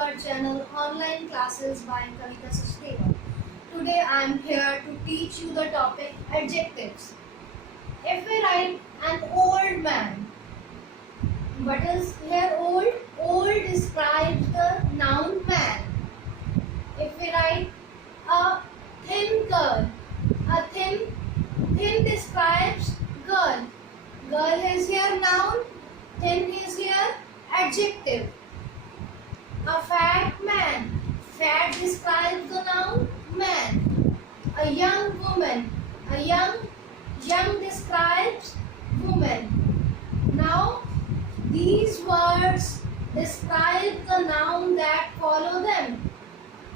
our channel Online Classes by Kavita Sachdeva. Today I am here to teach you the topic adjectives. If we write an old man, what is here old? Old describes the noun man. If we write a thin girl, a thin describes girl. Girl is here noun, thin is here adjective. A fat man, fat describes the noun man. A young woman, a young describes woman. Now these words describe the noun that follow them.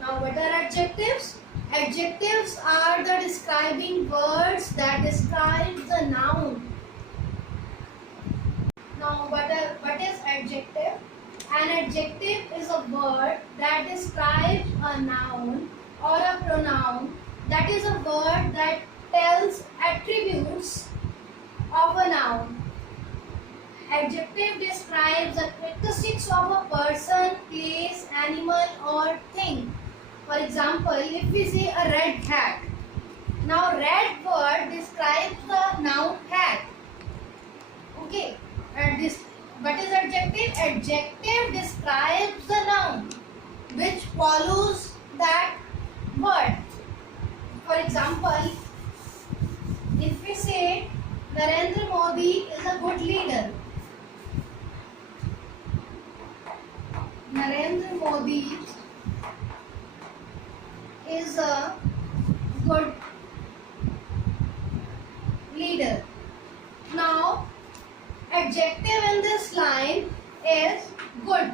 Now what are adjectives? Adjectives are the describing words that describe the noun. Now what is adjective? An adjective is a word that describes a noun or a pronoun. That is a word that tells attributes of a noun. Adjective describes the characteristics of a person, place, animal or thing. For example, if we say a red hat. Now red word describes the noun hat. Okay. What is adjective? Adjective describes the noun which follows that word. For example, if we say Narendra Modi is a good leader. Narendra Modi is a good leader. Now, adjective in this line is good.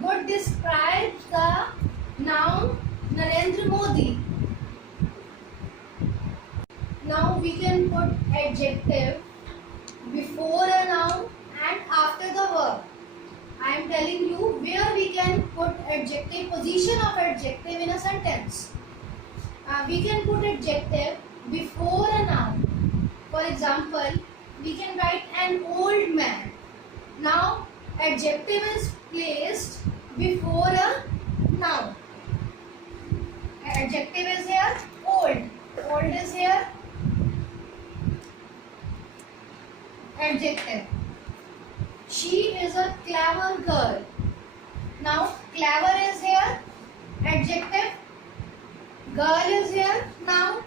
Good describes the noun Narendra Modi. Now we can put adjective before a noun and after the verb. I am telling you where we can put adjective, position of adjective in a sentence. We can put adjective before a noun. For example, we can write an old man. Now, adjective is placed before a noun. Adjective is here old. Old is here adjective. She is a clever girl. Now, clever is here adjective. Girl is here. Now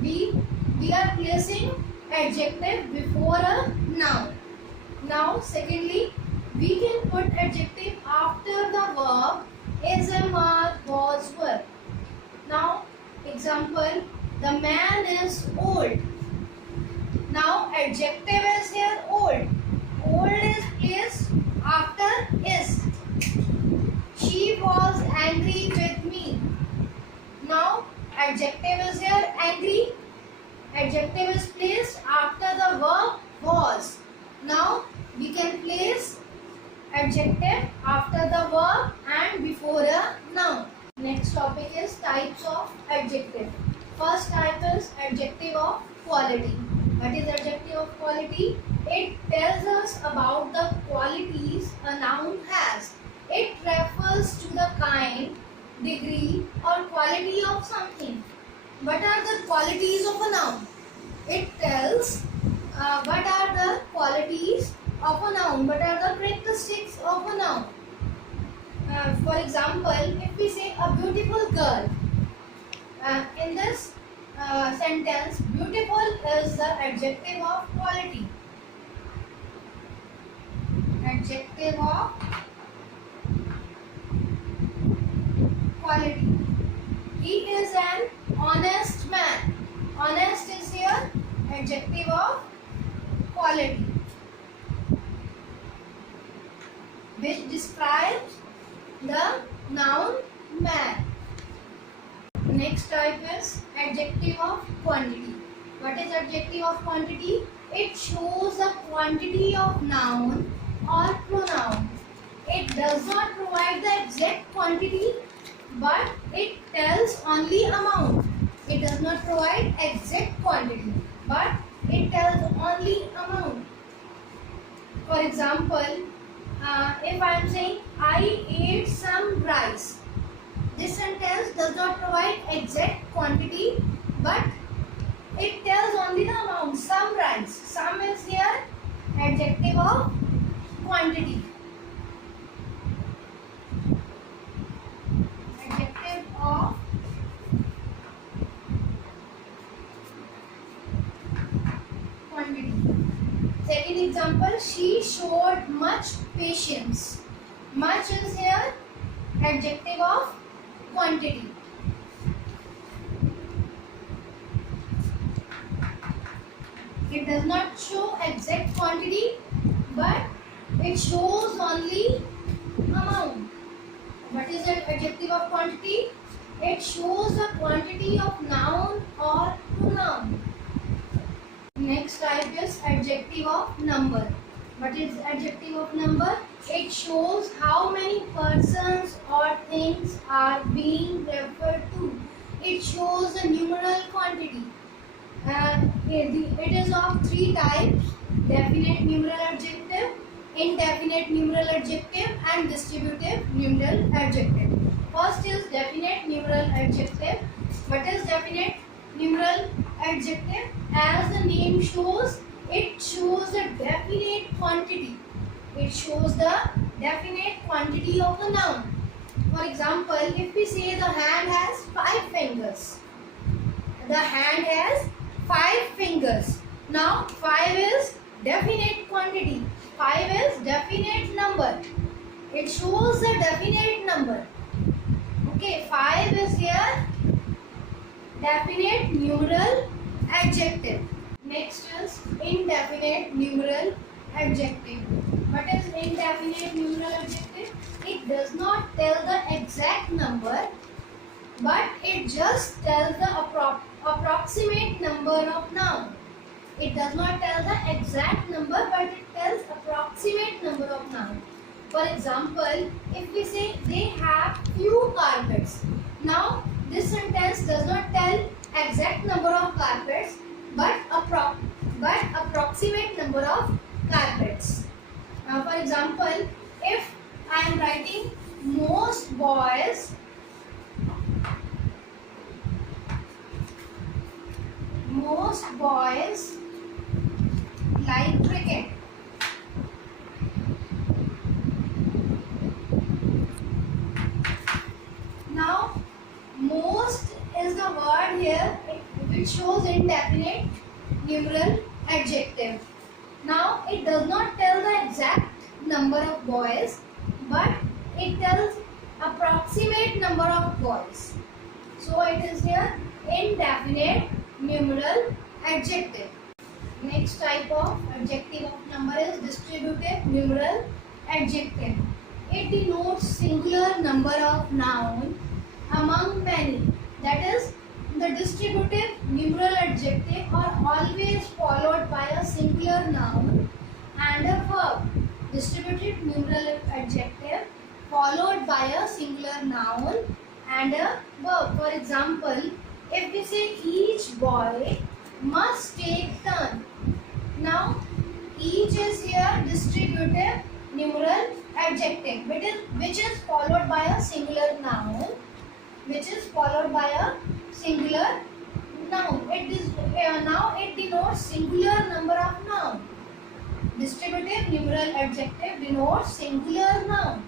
we are placing adjective before a noun. Now secondly, we can put adjective after the verb is, am, are, was, were. Now example, the man is old. Now adjective is here old. Old is placed after is. She was angry with me. Now adjective is here angry. Adjective is placed after the verb was. Now we can place adjective after the verb and before a noun. Next topic is types of adjective. First type is adjective of quality. What is adjective of quality? It tells us about the qualities a noun has. It refers to the kind, degree or quality of something. What are the qualities of a noun? It tells what are the qualities of a noun, what are the characteristics of a noun. For example, if we say a beautiful girl, in this sentence, beautiful is the adjective of quality. Adjective of quality. He is an honest man. Honest is here adjective of quality, which describes the noun man. Next type is adjective of quantity. What is adjective of quantity? It shows the quantity of noun or pronoun. It does not provide the exact quantity, but it tells only amount. It does not provide exact quantity, but it tells only amount. example, if I am saying I ate some rice, this sentence does not provide exact quantity, but it tells only the amount. Some rice. Some is here adjective of quantity. Adjective of quantity. Second example, she showed much patience. Much is here adjective of quantity. It does not show exact quantity, but it shows only amount. What is the adjective of quantity? It shows the quantity of noun or pronoun. Next type is adjective of number. What is adjective of number? It shows how many persons or things are being referred to. It shows the numeral quantity. It is of three types: definite numeral adjective, indefinite numeral adjective, and distributive numeral adjective. First is definite numeral adjective. What is definite numeral adjective? As the name shows, it shows the definite quantity. It shows the definite quantity of a noun. For example, if we say the hand has 5 fingers, the hand has 5 fingers. Now 5 is definite quantity. 5 is definite number. It shows the definite number. Okay, 5 is here definite numeral adjective. Next is indefinite numeral adjective. What is indefinite numeral adjective? It does not tell the exact number, but it just tells the approximate number of noun. It does not tell the exact number, but it tells approximate number of noun. For example, if we say they have few carpets, now this sentence does not tell exact number of carpets, but approximate number of carpets. Now, for example, if I am writing most boys like cricket. Now, most is the word here which shows indefinite numeral adjective. Now, it does not tell the exact number of boys, but it tells approximate number of boys. So, it is here indefinite numeral adjective. Next type of adjective of number is distributive numeral adjective. It denotes singular number of noun among many. That is, the distributive numeral adjective are always followed by a singular noun and a verb. Distributive numeral adjective followed by a singular noun and a verb. For example, if we say each boy must take turn. Now, each is here distributive numeral adjective, which is followed by a singular noun. Now it denotes singular number of noun. Distributive numeral adjective denotes singular noun.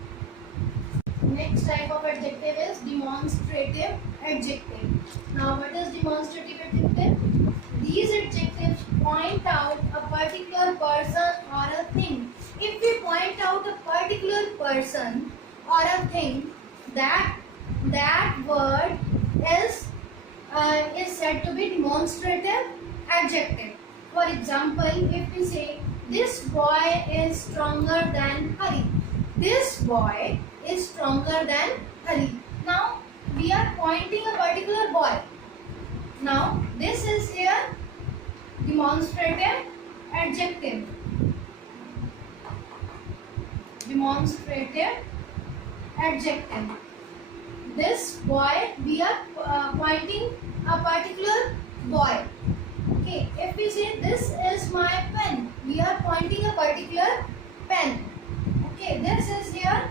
Next type of adjective is demonstrative adjective. Now, what is demonstrative adjective? These adjectives point out a particular person or a thing. If we point out a particular person or a thing, that word is said to be demonstrative adjective. For example, if we say this boy is stronger than Hari. This boy is stronger than Hari. Now we are pointing a particular boy. Now this is here demonstrative adjective. Demonstrative adjective. This boy, we are pointing a particular boy. Okay, if we say this is my pen, we are pointing a particular pen. Okay, this is here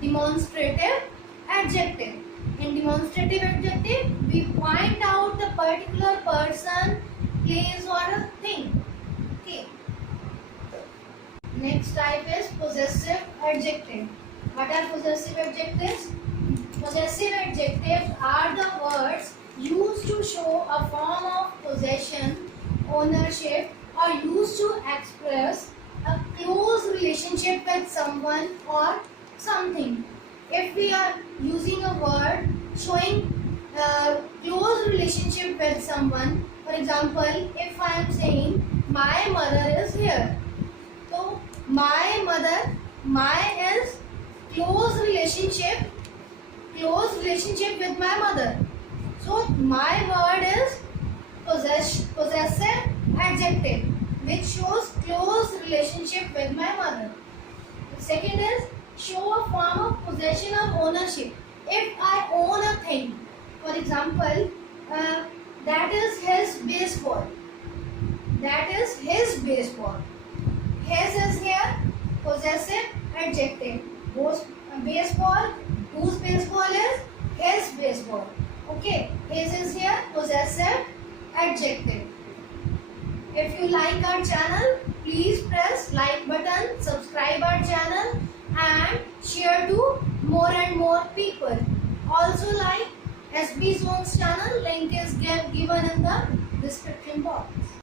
demonstrative adjective. In demonstrative adjective, we point out the particular person, place or a thing. Okay. Next type is possessive adjective. What are possessive adjectives? Possessive adjectives are the words used to show a form of possession, ownership, or used to express a close relationship with someone or something. If we are using a word showing a close relationship with someone, for example, if I am saying my mother is here, so my mother, my is close relationship with my mother. So my word is possessive adjective, which shows close relationship with my mother. The second is show a form of possession or ownership. If I own a thing, for example, that is his baseball. That is his baseball. His is here possessive adjective. Baseball, whose baseball is? His baseball. Okay, his is here possessive adjective. If you like our channel, please press like button, subscribe our channel and share to more and more people. Also like SB Zones channel, link is given in the description box.